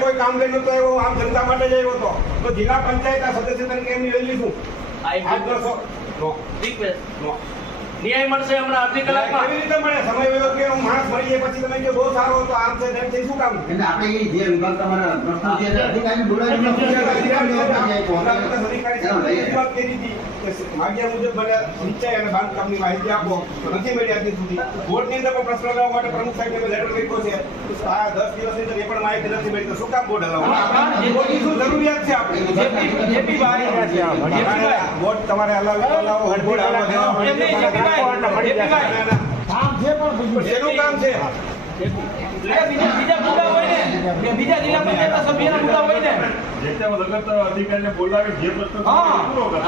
કોઈ કામ લઈને તો એવો આમ જનતા માટે જ આવ્યો હતો તો જિલ્લા પંચાયત સદસ્ય તરીકે એમની વેલ્યુ શું? ન્યાય મળશે હમણાં અડધી કલાકમાં. કેવી રીતે મળે? સમય વયો કે હું માણસ મળી જાય પછી તમે કે બહુ સારો હતો આમ છે તેમ છે શું કામ? એટલે આપણે એ જે વિભાગ તમારા પ્રશ્નો છે અધિકારી બોલાવીને વાત કરી હતી કે માગ્યા મુજબ મને સિંચાઈ અને બાંધકામની માહિતી આપો તો નથી મળી આજ સુધી. બોર્ડની અંદર પણ પ્રશ્ન લાવવા માટે પ્રમુખ સાહેબને લેટર લખ્યો છે આ 10 દિવસની અંદર એ પણ માહિતી નથી મળી તો શું કામ બોર્ડ હલાવવાનું? બોર્ડની શું જરૂરિયાત છે આપણે? બોર્ડ તમારે હલાવો બોર્ડ હલાવો શેનું કામ છે? બીજા મુદ્દા હોય ને બીજા જિલ્લા પંચાયતના સભ્યના મુદ્દા હોય ને જે તે લગત અધિકારીને બોલાવી જે પ્રશ્ન પૂરો કરે.